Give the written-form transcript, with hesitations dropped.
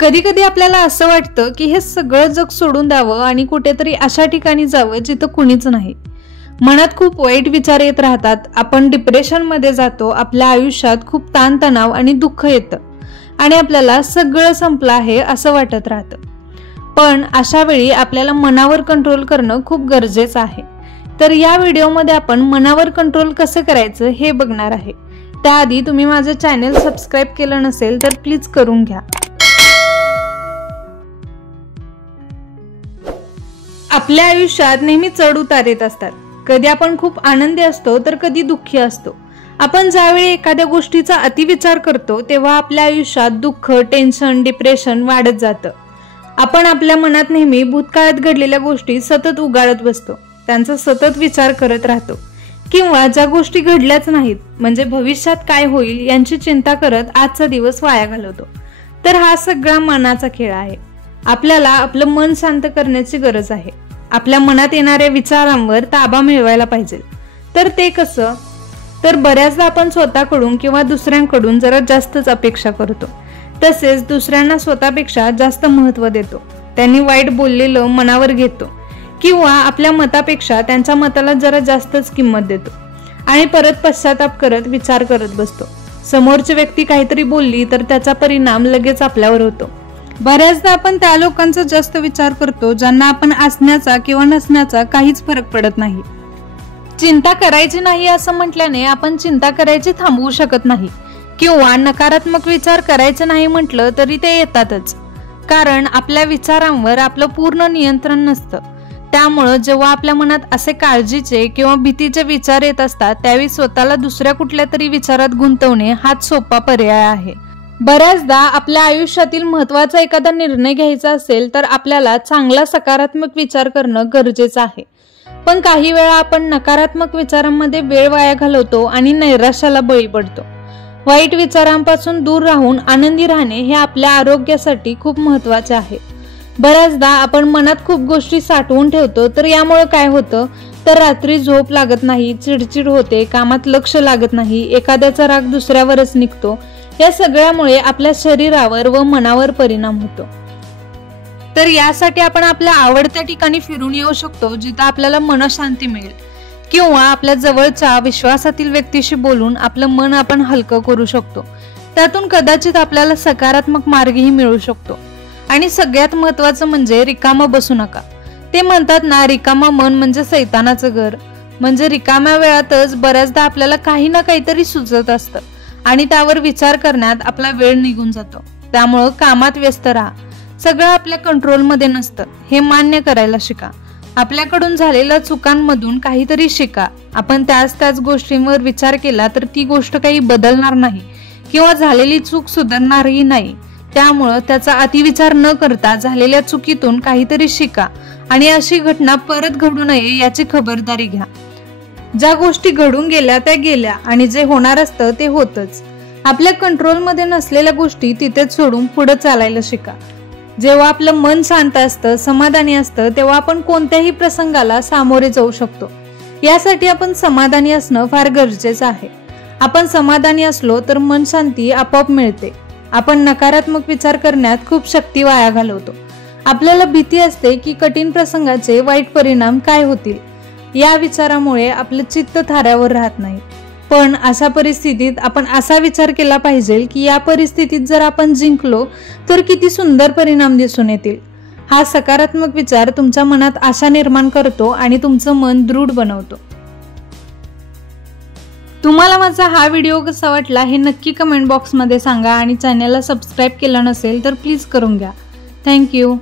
कधी कधी आपल्याला असं वाटतं की हे सगळं जग सोडून द्यावं आणि कुठेतरी अशा ठिकाणी जावं जिथं कुणीच नाही. मनात खूप वाईट विचार येत राहतात, आपण डिप्रेशन मध्ये जातो, आपल्या आयुष्यात खूप ताणतणाव आणि दुःख येतं आणि आपल्याला सगळं संपलं आहे असं वाटत राहतं. पण अशा वेळी आपल्याला मनावर कंट्रोल करणं खूप गरजेचं आहे. तर या व्हिडिओमध्ये आपण मनावर कंट्रोल कसं करायचं हे बघणार आहे. त्याआधी तुम्ही माझं चॅनल सबस्क्राईब केलं नसेल तर प्लीज करून घ्या. आपल्या आयुष्यात नेहमी चढ उतार येत असतात. कधी आपण खूप आनंदी असतो तर कधी दुःखी असतो. आपण ज्यावेळी एखाद्या गोष्टीचा अतिविचार करतो तेव्हा आपल्या आयुष्यात दुःख, टेन्शन, डिप्रेशन वाढत जातं. आपण आपल्या मनात नेहमी भूतकाळात घडलेल्या गोष्टी सतत उगाळत बसतो, त्यांचा सतत विचार करत राहतो किंवा ज्या गोष्टी घडल्याच नाहीत म्हणजे भविष्यात काय होईल यांची चिंता करत आजचा दिवस वाया घालवतो. तर हा सगळा मनाचा खेळ आहे. आपल्याला आपलं मन शांत करण्याची गरज आहे. आपल्या मनात येणाऱ्या विचारांवर ताबा मिळवायला पाहिजे. तर ते कसं? तर बऱ्याचदा आपण स्वतःकडून किंवा दुसऱ्यांकडून जरा जास्तच अपेक्षा करतो. तसेच दुसऱ्यांना स्वतःपेक्षा जास्त महत्त्व देतो. त्यांनी वाईट बोललेलं मनावर घेतो किंवा आपल्या मतापेक्षा त्यांच्या मताला जरा जास्तच किंमत देतो आणि परत पश्चाताप करत विचार करत बसतो. समोरची व्यक्ती काहीतरी बोलली तर त्याचा परिणाम लगेच आपल्यावर होतो. बऱ्याचदा आपण त्या लोकांचा जास्त विचार करतो ज्यांना आपण असण्याचा किंवा नसण्याचा काहीच फरक पडत नाही. चिंता करायची नाही असं म्हटल्याने आपण चिंता करायची थांबवू शकत नाही किंवा नकारात्मक विचार करायचे नाही म्हटलं तरी ते येतातच. कारण आपल्या विचारांवर आपलं पूर्ण नियंत्रण नसतं. त्यामुळं जेव्हा आपल्या मनात असे काळजीचे किंवा भीतीचे विचार येत असतात त्यावेळी स्वतःला दुसऱ्या कुठल्या तरी विचारात गुंतवणे हाच सोपा पर्याय आहे. बऱ्याचदा आपल्या आयुष्यातील महत्त्वाचा एखादा निर्णय घ्यायचा असेल तर आपल्याला चांगला सकारात्मक विचार करणं गरजेचं आहे. पण काही वेळा आपण नकारात्मक विचारांमध्ये वेळ वाया घालवतो आणि नैराश्याला बळी पडतो. वाईट विचारांपासून दूर राहून आनंदी राहणे हे आपल्या आरोग्यासाठी खूप महत्त्वाचे आहे. बऱ्याचदा आपण मनात खूप गोष्टी साठवून ठेवतो तर यामुळे काय होतं तर रात्री झोप लागत नाही, चिडचिड होते, कामात लक्ष लागत नाही, एखाद्याचा राग दुसऱ्यावरच निघतो. या सगळ्यामुळे आपल्या शरीरावर व मनावर परिणाम होतो. तर यासाठी आपण आपल्या आवडत्या ठिकाणी फिरून येऊ शकतो जिथं आपल्याला मनशांती मिळेल किंवा आपल्या जवळच्या विश्वासातील व्यक्तीशी बोलून आपलं मन आपण हलकं करू शकतो. त्यातून कदाचित आपल्याला सकारात्मक मार्गही मिळू शकतो. आणि सगळ्यात महत्त्वाचं म्हणजे रिकामं बसू नका. ते म्हणतात ना, रिकामा मन म्हणजे सैतानाचं घर. म्हणजे रिकाम्या वेळातच बऱ्याचदा आपल्याला काही ना काहीतरी सुचत असतं आणि त्यावर विचार करण्यात आपला वेळ निघून जातो. त्यामुळं कामात व्यस्त राहा. सगळं आपल्या कंट्रोलमध्ये नसतं हे मान्य करायला शिका. आपल्याकडून झालेल्या चुकांमधून काहीतरी शिका. आपण त्याच गोष्टींवर विचार केला तर ती गोष्ट काही बदलणार नाही किंवा झालेली चूक सुधारणारही नाही. त्यामुळं त्याचा अतिविचार न करता झालेल्या चुकीतून काहीतरी शिका आणि अशी घटना परत घडू नये याची खबरदारी घ्या. ज्या गोष्टी घडून गेल्या त्या गेल्या आणि जे होणार असतं ते होतच. आपल्या कंट्रोलमध्ये नसलेल्या गोष्टी तिथेच सोडून पुढे चालायला शिका. जेव्हा आपलं मन शांत असतं, समाधानी असतं तेव्हा आपण कोणत्याही प्रसंगाला सामोरे जाऊ शकतो. यासाठी आपण समाधानी असणं फार गरजेचं आहे. आपण समाधानी असलो तर मन शांती आपोआप मिळते. आपण नकारात्मक विचार करण्यात खूप शक्ती वाया घालवतो. आपल्याला भीती असते की कठीण प्रसंगाचे वाईट परिणाम काय होतील. या विचारामुळे आपलं चित्त थाऱ्यावर राहत नाही. पण अशा परिस्थितीत आपण असा विचार केला पाहिजे की या परिस्थितीत जर आपण जिंकलो तर किती सुंदर परिणाम दिसून येतील. हा सकारात्मक विचार तुमच्या मनात आशा निर्माण करतो आणि तुमचं मन दृढ बनवतो. तुम्हाला माझा हा व्हिडिओ कसा वाटला हे नक्की कमेंट बॉक्समध्ये सांगा आणि चॅनलला सबस्क्राईब केलं नसेल तर प्लीज करून घ्या. थँक्यू.